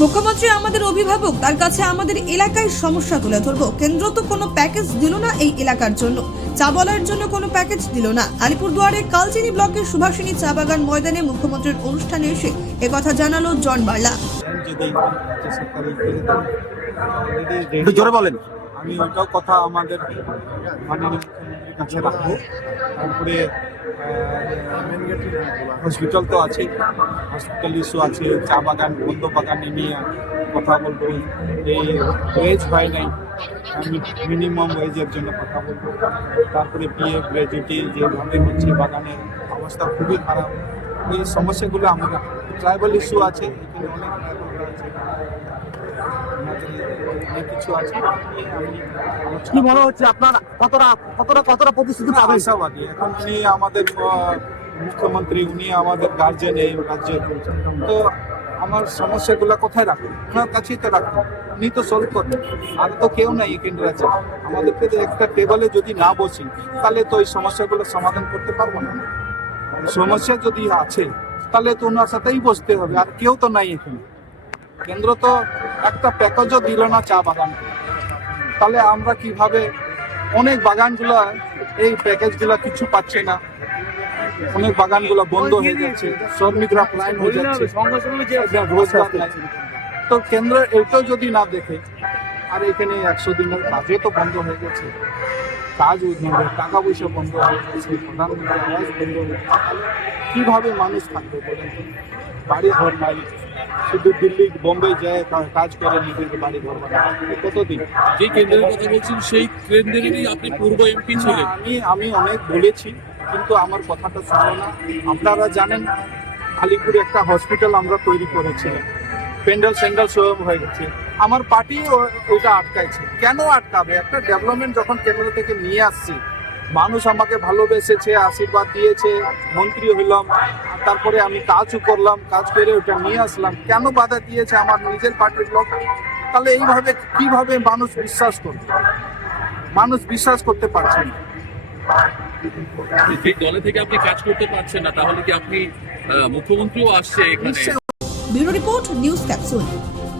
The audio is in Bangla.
মুখ্যমন্ত্রী আমাদের অভিভাবক, তার কাছে আমাদের এলাকায় সমস্যা তুলে ধরবো। কেন্দ্র তো কোনো প্যাকেজ দিল না এই এলাকার জন্য, চা বলার জন্য কোনো প্যাকেজ দিল না। আলিপুরদুয়ারে কালচিনি ব্লকের সুভাষিনী চা বাগান ময়দানে মুখ্যমন্ত্রীর অনুষ্ঠানে এসে একথা জানালো জন বার্লা। একটু জোরে বলেন। আমি ওইটাও কথা আমাদের মাননীয় মুখ্যমন্ত্রীর কাছে রাখবো। তারপরে হসপিটাল তো আছে, হসপিটাল ইস্যু আছে, চা বাগান বন্ধ বাগান নিয়ে কথা বলবো। এই ওয়েজ হয় নাই, মিনিমাম ওয়েজের জন্য কথা বলবো। তারপরে পিএফ গ্র্যাজুইটি যেভাবে হচ্ছে, বাগানের অবস্থা খুবই খারাপ। এই সমস্যাগুলো আমরা, ট্রাইবাল ইস্যু আছে, এখানে অনেক ট্রাইবালরা আছে, অনেক কিছু আছে। কি মনে হচ্ছে আপনার কতটা প্রতিশ্রুতি পাবেন? আশাবাদী। এখন উনি আমাদের মুখ্যমন্ত্রী, উনি আমাদের গার্জেন এই রাজ্যের। তো আমার সমস্যাগুলো কোথায় রাখুন? ওনার কাছেই তো রাখুন, উনি তো সলভ করবেন। আর তো কেউ নাই এখানে রাজ্যে। আমাদেরকে তো একটা টেবলে যদি না বসি, তাহলে তো এই সমস্যাগুলো সমাধান করতে পারবো না। সমস্যা যদি আছে তাহলে তো ওনার সাথেই বসতে হবে, আর কেউ তো নাই এখানে। কেন্দ্র তো একটা প্যাকেজও দিল না চা বাগান, তাহলে আমরা কিভাবে? অনেক বাগানগুলো এই প্যাকেজগুলো কিছু পাচ্ছে না, অনেক বাগানগুলো বন্ধ হয়ে যাচ্ছে, শ্রমিকরা প্লাইন হয়ে যাচ্ছে, রোজগার নাই। তো কেন্দ্র এটাও যদি না দেখে, আর এখানে 100 দিনের কাজও তো বন্ধ হয়ে গেছে, কাজ টাকা পয়সা বন্ধ হয়ে গেছে, প্রধানমন্ত্রী আবাস বন্ধ হয়ে গেছে, কিভাবে মানুষ থাকবে বলেন? বাড়ি ঘর নাই, শুধু দিল্লি বোম্বে যায় কাজ করে, নিজেদের বাড়ি ঘর বানায় কতদিন? যে কেন্দ্রের কথা বলছেন সেই কেন্দ্রেরই আপনি পূর্ব এমপি ছিলেন। আমি অনেক বলেছি, কিন্তু আমার কথাটা শুনলো না। আপনারা জানেন, আলিপুরে একটা হসপিটাল আমরা তৈরি করেছিলাম, প্যান্ডেল স্যান্ডেল সব হয়ে গেছে। আমার পার্টি ওইটা আটকাইছে। কেন আটকাবে? একটা ডেভেলপমেন্ট যখন কেন্দ্র থেকে নিয়ে আসছি, মানুষ আমাকে ভালোবেসেছে, আশীর্বাদ দিয়েছে, মন্ত্রী হইলাম, তারপরে আমি কাজও করলাম, কাজ করে ওটা নিয়ে আসলাম। কেন বাধা দিয়েছে আমার নিজের পার্টির লোক? তাহলে এইভাবে কিভাবে মানুষ বিশ্বাস করবে? মানুষ বিশ্বাস করতে পারছে না। যে দলে থেকে আপনি কাজ করতে পারছেন না, তাহলে কি আপনি মুখ্যমন্ত্রীও আসছে এখানে? Bureau report, news capsule.